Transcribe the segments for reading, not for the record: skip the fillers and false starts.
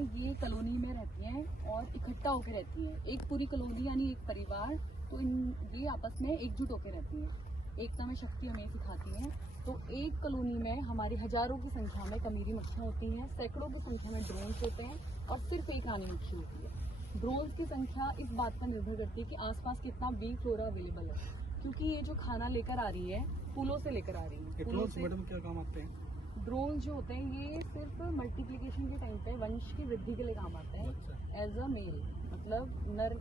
हैं ये कॉलोनी में रहती हैं और इकट्ठा होकर रहती हैं। एक पूरी कॉलोनी यानी एक परिवार, तो ये आपस में एकजुट होकर रहती हैं। एकता में शक्ति हमें सिखाती हैं। तो एक कॉलोनी में हमारी हजारों की संख्या में कमीरी मक्खियाँ होती हैं, सैकड़ों की संख्या में ड्रोन्स होते हैं और सिर्फ एक रानी मक्खी होती है। ड्रोन्स की संख्या इस बात पर निर्भर करती है कि आसपास कितना बी फ्लोरा अवेलेबल है, क्योंकि ये जो खाना लेकर आ रही है फूलों से लेकर आ रही है। ड्रोन्स मैडम क्या काम आते हैं? ड्रोन जो होते हैं ये सिर्फ मल्टीप्लिकेशन के टाइम पे वंश की वृद्धि के लिए काम आते हैं एज अ मेल, मतलब नर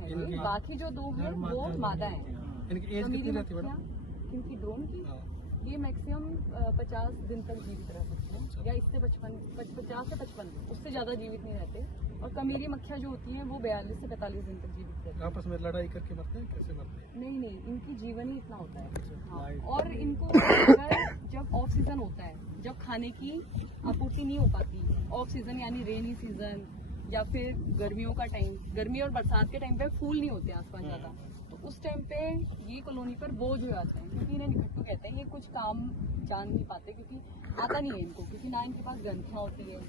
है ये। बाकी जो दो है वो मादा है। इनकी एज कितनी रहती है मैडम? किनकी? ड्रोन की ये मैक्सिमम 50 दिन तक जीवित रह सकते हैं, या इससे 50 से 55, उससे ज्यादा जीवित नहीं रहते। और कमीरी मक्खियाँ जो होती हैं वो 42 से 45 दिन तक जीवित रहती हैं। आपस में लड़ाई करके मरते हैं? कैसे मरते हैं? नहीं, इनकी जीवन ही इतना होता है। हाँ। और इनको अगर जब ऑफ सीजन होता है, जब खाने की आपूर्ति नहीं हो पाती, ऑफ सीजन यानी रेनी सीजन या फिर गर्मियों का टाइम, गर्मी और बरसात के टाइम पे फूल नहीं होते आसपास ज्यादा, तो उस टाइम पे ये कॉलोनी पर बोझ हो जाते हैं, क्योंकि इन्हें निकट्टू कहते हैं। ये कुछ काम जान नहीं पाते क्योंकि आता नहीं है इनको, क्योंकि ना इनके पास ग्रंथियाँ होती है,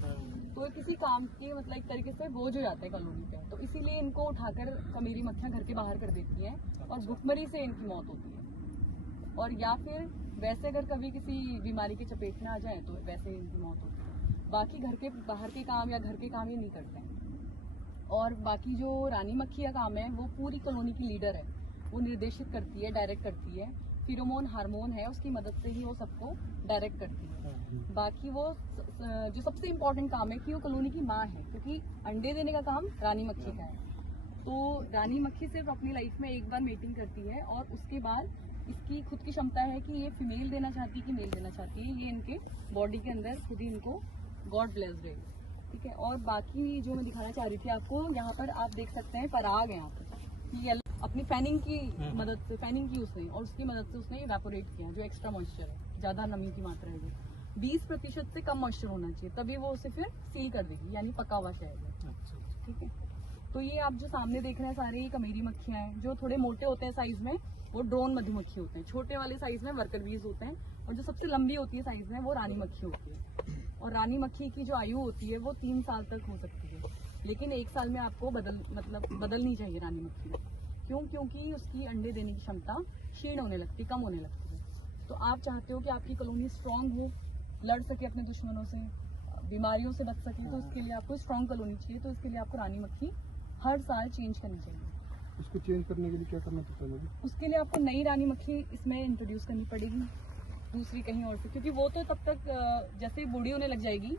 तो ये किसी काम के मतलब एक तरीके से बोझ हो जाता है कॉलोनी पे। तो इसीलिए इनको उठाकर कमीरी मक्खियाँ घर के बाहर कर देती हैं और भुखमरी से इनकी मौत होती है। और या फिर वैसे अगर कभी किसी बीमारी की चपेट में आ जाए तो वैसे ही इनकी मौत होती है। बाकी घर के बाहर के काम या घर के काम ये नहीं करते हैं। और बाकी जो रानी मक्खी का काम है वो पूरी कॉलोनी की लीडर है, वो निर्देशित करती है, डायरेक्ट करती है। फिरोमोन हार्मोन है, उसकी मदद से ही वो सबको डायरेक्ट करती है। बाकी वो जो सबसे इम्पोर्टेंट काम है कि वो कॉलोनी की माँ है, क्योंकि अंडे देने का काम रानी मक्खी का है। तो रानी मक्खी सिर्फ अपनी लाइफ में एक बार मीटिंग करती है और उसके बाद इसकी खुद की क्षमता है कि ये फीमेल देना चाहती है कि मेल देना चाहती है, ये इनके बॉडी के अंदर खुद ही इनको गॉड ब्लेस्ड है। ठीक है। और बाकी जो मैं दिखाना चाह रही थी आपको, यहाँ पर आप देख सकते हैं पराग है यहाँ पर। ये अपनी फैनिंग की मदद से फैनिंग की उसने, और उसकी मदद से उसने इवेपोरेट किया जो एक्स्ट्रा मॉइस्चर है, ज्यादा नमी की मात्रा है, 20% से कम मॉइस्चर होना चाहिए, तभी वो उसे फिर सील कर देगी, यानी पका हुआ शहद है। ठीक है। तो ये आप जो सामने देख रहे हैं सारे ये कमीरी मक्खियाँ हैं। जो थोड़े मोटे होते हैं साइज में वो ड्रोन मधुमक्खी होते हैं, छोटे वाले साइज में वर्कर बीज होते हैं, और जो सबसे लंबी होती है साइज में वो रानी मक्खी होती है। और रानी मक्खी की जो आयु होती है वो 3 साल तक हो सकती है, लेकिन 1 साल में आपको बदलनी चाहिए रानी मक्खी। क्यों? क्योंकि उसकी अंडे देने की क्षमता क्षीण होने लगती, कम होने लगती है। तो आप चाहते हो कि आपकी कॉलोनी स्ट्रांग हो, लड़ सके अपने दुश्मनों से, बीमारियों से बच सके, तो इसके लिए आपको स्ट्रांग कॉलोनी चाहिए। तो इसके लिए आपको रानी मक्खी हर साल चेंज करनी चाहिए। उसको चेंज करने के लिए क्या करना पड़ता है? उसके लिए आपको नई रानी मक्खी इसमें इंट्रोड्यूस करनी पड़ेगी, दूसरी कहीं और से, क्योंकि वो तो तब तक जैसे बूढ़ी होने लग जाएगी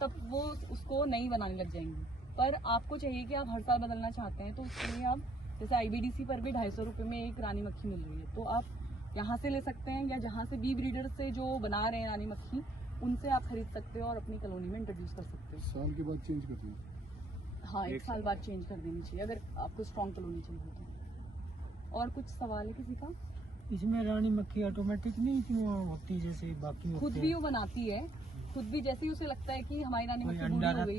तब वो उसको नई बनाने लग जाएंगी। पर आपको चाहिए कि आप हर साल बदलना चाहते हैं, तो उसके लिए आप जैसे IBDC पर भी 250 रुपये में एक रानी मक्खी मिल रही है, तो आप यहाँ से ले सकते हैं, या जहाँ से बी ब्रीडर से जो बना रहे हैं रानी मक्खी उनसे आप खरीद सकते हो और अपनी कॉलोनी में इंट्रोड्यूस कर सकते हो। साल के बाद चेंज कर दें? हाँ, 1 साल बाद चेंज कर देनी चाहिए अगर आपको स्ट्रॉन्ग कॉलोनी चाहिए तो। और कुछ सवाल है किसी का? इसमें रानी मक्खी ऑटोमेटिक नहीं क्यों होती जैसे बाकी खुद भी वो बनाती है, खुद भी जैसे ही उसे लगता है कि हमारी रानी मक्खी बूढ़ी हो गई